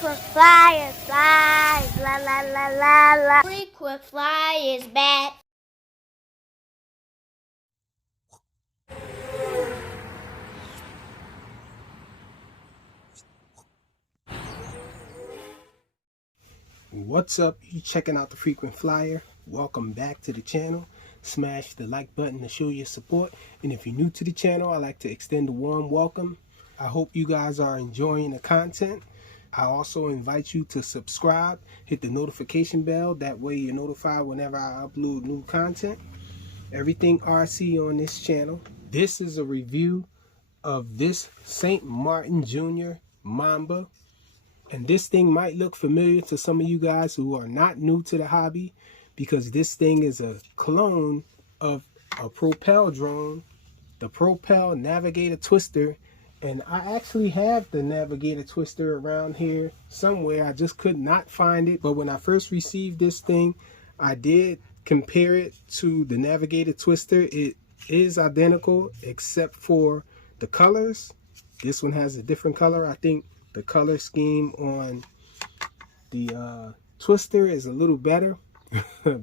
Frequent flyers, flies, la la la la la. Frequent flyers back. What's up? You checking out the Frequent Flyer? Welcome back to the channel. Smash the like button to show your support, and if you're new to the channel, I'd like to extend a warm welcome. I hope you guys are enjoying the content. I also invite you to subscribe, hit the notification bell, that way you're notified whenever I upload new content. Everything RC on this channel. This is a review of this St. Martin Jr. Mamba. And this thing might look familiar to some of you guys who are not new to the hobby, because this thing is a clone of a Propel drone, the Propel Navigator Twister. And I actually have the Navigator Twister around here somewhere. I just could not find it. But when I first received this thing, I did compare it to the Navigator Twister. It is identical except for the colors. This one has a different color. I think the color scheme on the Twister is a little better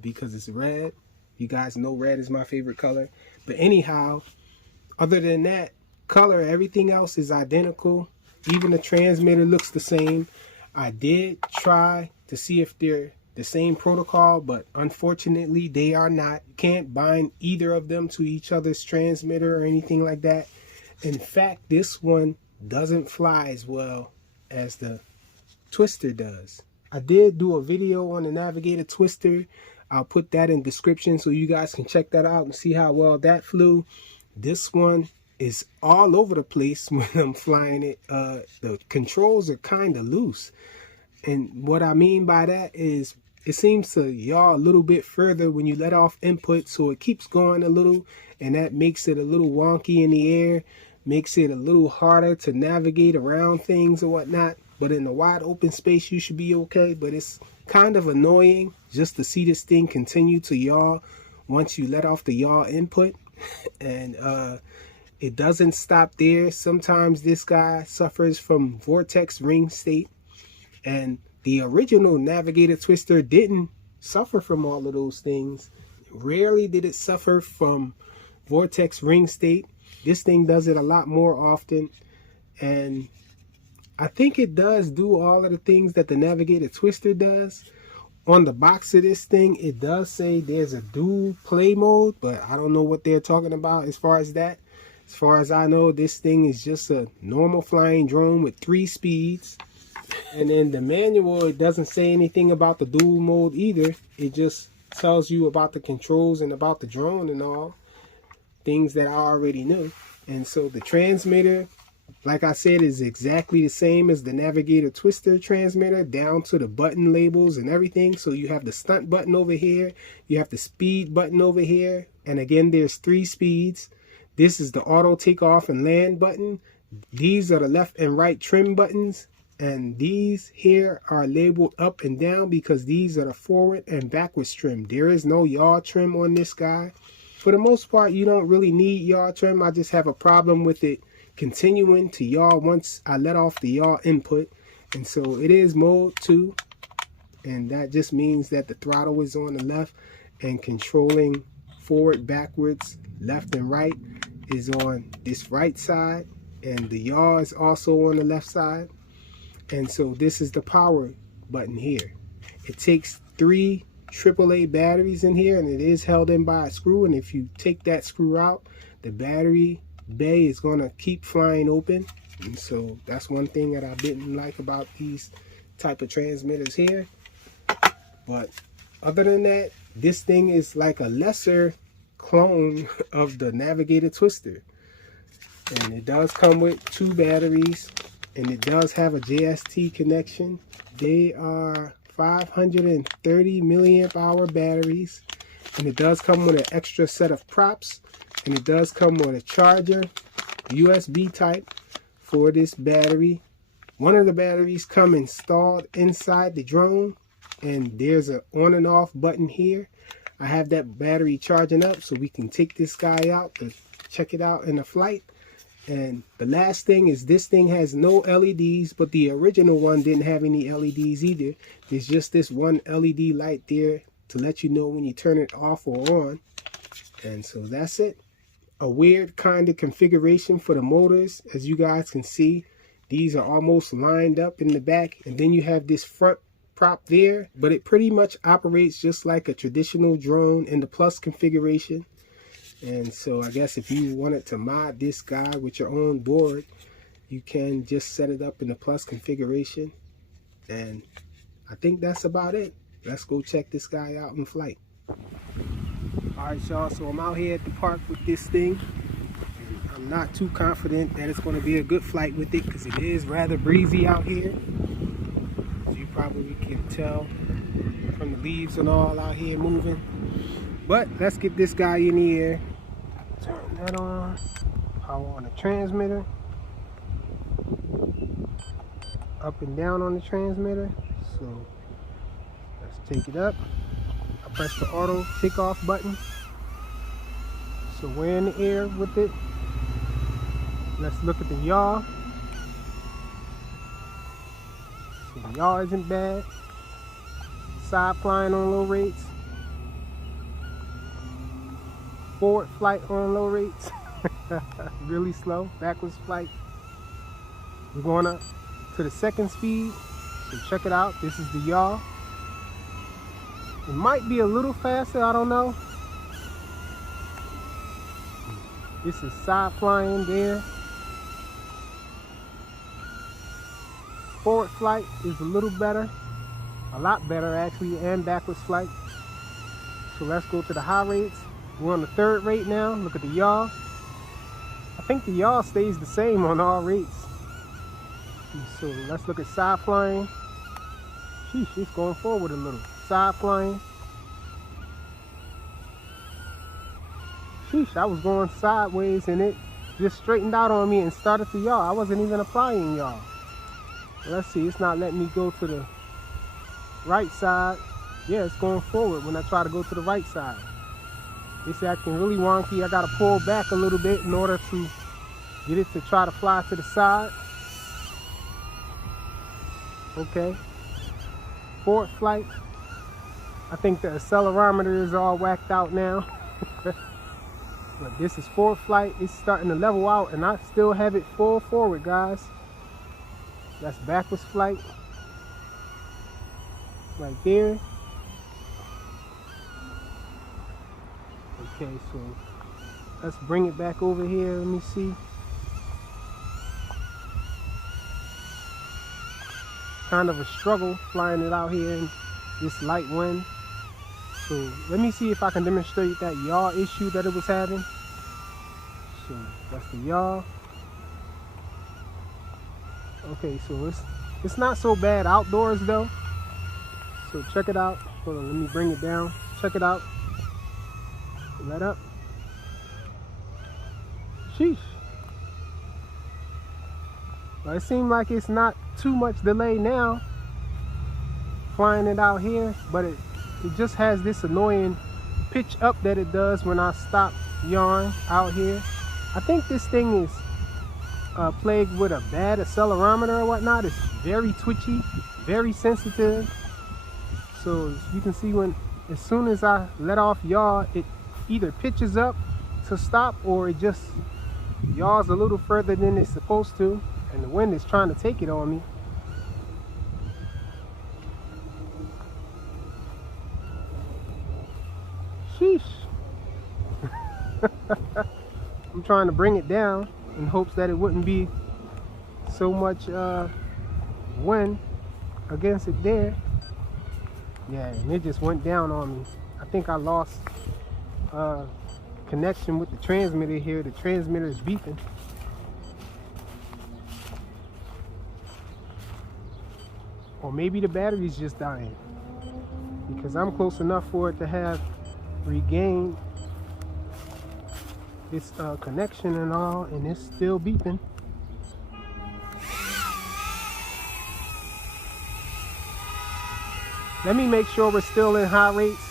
because it's red. You guys know red is my favorite color. But anyhow, other than that color, everything else is identical. Even the transmitter looks the same. I did try to see if they're the same protocol, but unfortunately they are not. You can't bind either of them to each other's transmitter or anything like that. In fact, this one doesn't fly as well as the Twister does. I did do a video on the Navigator Twister. I'll put that in description so you guys can check that out and see how well that flew. This one is all over the place when I'm flying it. The controls are kind of loose, and what I mean by that is it seems to yaw a little bit further when you let off input, so it keeps going a little, and that makes it a little wonky in the air, makes it a little harder to navigate around things or whatnot. But in the wide open space you should be okay. But it's kind of annoying just to see this thing continue to yaw once you let off the yaw input. And it doesn't stop there. Sometimes this guy suffers from vortex ring state, and the original Navigator Twister didn't suffer from all of those things. Rarely did it suffer from vortex ring state. This thing does it a lot more often, and I think it does do all of the things that the Navigator Twister does. On the box of this thing, it does say there's a dual play mode, but I don't know what they're talking about as far as that. As far as I know, this thing is just a normal flying drone with 3 speeds. And in the manual, it doesn't say anything about the dual mode either. It just tells you about the controls and about the drone and all. Things that I already knew. And so the transmitter, like I said, is exactly the same as the Navigator Twister transmitter, down to the button labels and everything. So you have the stunt button over here, you have the speed button over here, and again there's 3 speeds. This is the auto takeoff and land button. These are the left and right trim buttons, and these here are labeled up and down because these are the forward and backwards trim. There is no yaw trim on this guy. For the most part, you don't really need yaw trim. I just have a problem with it continuing to yaw once I let off the yaw input. And so it is mode 2, and that just means that the throttle is on the left, and controlling forward, backwards, left and right is on this right side, and the yaw is also on the left side. And so this is the power button here. It takes 3 AAA batteries in here, and it is held in by a screw, and if you take that screw out, the battery bay is going to keep flying open. And so that's one thing that I didn't like about these type of transmitters here. But other than that, this thing is like a lesser clone of the Navigator Twister, and it does come with 2 batteries, and it does have a JST connection. They are 530 milliamp hour batteries, and it does come with an extra set of props, and it does come with a charger, USB type for this battery. One of the batteries come installed inside the drone, and there's an on and off button here. I have that battery charging up so we can take this guy out to check it out in a flight. And the last thing is this thing has no LEDs, but the original one didn't have any LEDs either. There's just this one LED light there to let you know when you turn it off or on. And so that's it. A weird kind of configuration for the motors. As you guys can see, these are almost lined up in the back. And then you have this front prop there, but it pretty much operates just like a traditional drone in the plus configuration. And so I guess if you wanted to mod this guy with your own board, you can just set it up in the plus configuration. And I think that's about it. Let's go check this guy out in flight. Alright y'all, so I'm out here at the park with this thing. I'm not too confident that it's going to be a good flight with it because it is rather breezy out here. As you probably can tell from the leaves and all out here moving. But let's get this guy in the air. Turn that on. Power on the transmitter. Up and down on the transmitter. So let's take it up. I press the auto takeoff button. So we're in the air with it. Let's look at the yaw. So the yaw isn't bad. Side flying on low rates. Forward flight on low rates. Really slow. Backwards flight. We're going up to the second speed. So check it out. This is the yaw. It might be a little faster. I don't know. This is side flying there. Forward flight is a little better. A lot better actually. And backwards flight. So let's go to the high rates. We're on the third rate now. Look at the yaw. I think the yaw stays the same on all rates. So let's look at side flying. Sheesh, it's going forward a little. Side flying. Sheesh, I was going sideways and it just straightened out on me and started to yaw. I wasn't even applying yaw. Let's see, it's not letting me go to the right side. Yeah, it's going forward when I try to go to the right side. It's acting really wonky. I gotta pull back a little bit in order to get it to try to fly to the side. Okay. Forward flight. I think the accelerometer is all whacked out now. But this is forward flight. It's starting to level out and I still have it full forward, guys. That's backwards flight. Right there. Okay, so let's bring it back over here. Let me see. Kind of a struggle flying it out here in this light wind. So let me see if I can demonstrate that yaw issue that it was having. So that's the yaw. Okay, so it's not so bad outdoors though. So check it out. Hold on, let me bring it down. Check it out. Let up. Sheesh. Well, it seems like it's not too much delay now flying it out here, but it just has this annoying pitch up that it does when I stop yawing out here. I think this thing is plagued with a bad accelerometer or whatnot. It's very twitchy, very sensitive. So as you can see, as soon as I let off yaw, it either pitches up to stop or it just yaws a little further than it's supposed to, and the wind is trying to take it on me. Sheesh. I'm trying to bring it down in hopes that it wouldn't be so much wind against it there. Yeah, and it just went down on me. I think I lost connection with the transmitter here. The transmitter is beeping. Or maybe the battery's just dying, because I'm close enough for it to have regained its connection and all, and it's still beeping. Let me make sure we're still in high rates.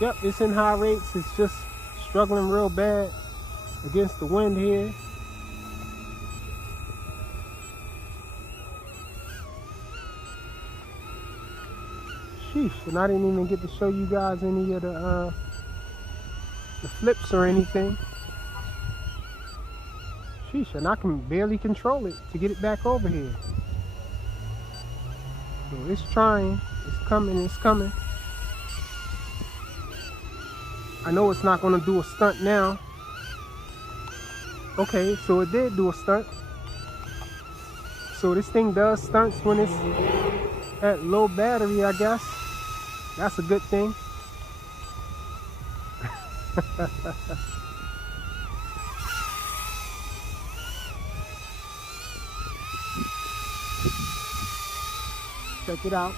Yep, it's in high rates. It's just struggling real bad. against the wind here. Sheesh, and I didn't even get to show you guys any of the flips or anything. Sheesh, and I can barely control it to get it back over here. So it's trying, it's coming, it's coming. I know it's not gonna do a stunt now. Okay, so it did do a stunt. So this thing does stunts when it's at low battery, I guess. That's a good thing. Check it out.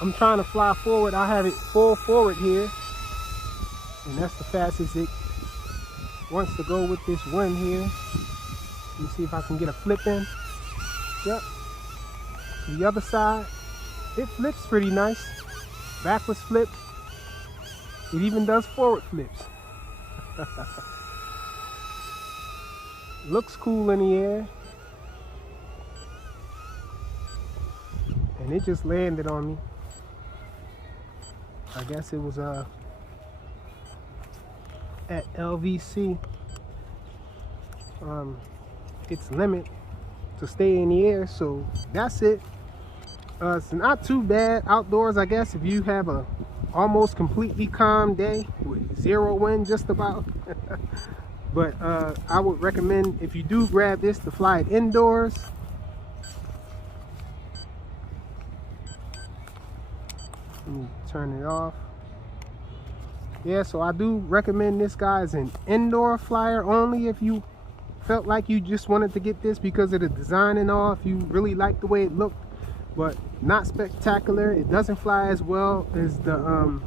I'm trying to fly forward. I have it full forward here. And that's the fastest it wants to go with this wind here. Let me see if I can get a flip in. Yep. To the other side, it flips pretty nice. Backwards flip. It even does forward flips. Looks cool in the air. And it just landed on me. I guess it was at LVC. Its limit to stay in the air, so that's it. It's not too bad outdoors, I guess, if you have a almost completely calm day with zero wind just about. But I would recommend, if you do grab this, to fly it indoors. Let me turn it off. Yeah, so I do recommend this guy as an indoor flyer only if you felt like you just wanted to get this because of the design and all, if you really like the way it looked, but not spectacular. It doesn't fly as well as the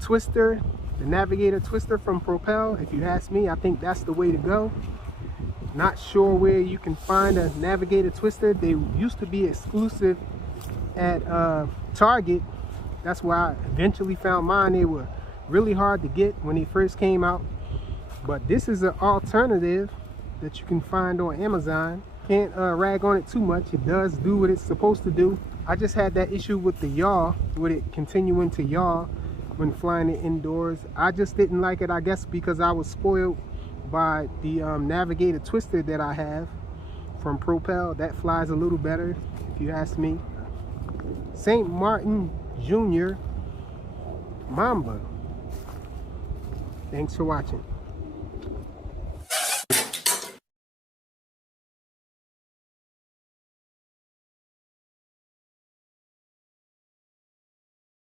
twister, the Navigator twister from Propel. If you ask me, I think that's the way to go. Not sure where you can find a Navigator twister. They used to be exclusive at Target. That's where I eventually found mine. They were really hard to get when they first came out, but this is an alternative that you can find on Amazon. Can't rag on it too much. It does do what it's supposed to do. I just had that issue with the yaw, with it continuing to yaw when flying it indoors. I just didn't like it, I guess because I was spoiled by the Navigator twister that I have from Propel. That flies a little better, if you ask me. St. Martin Jr. Mamba. Thanks for watching.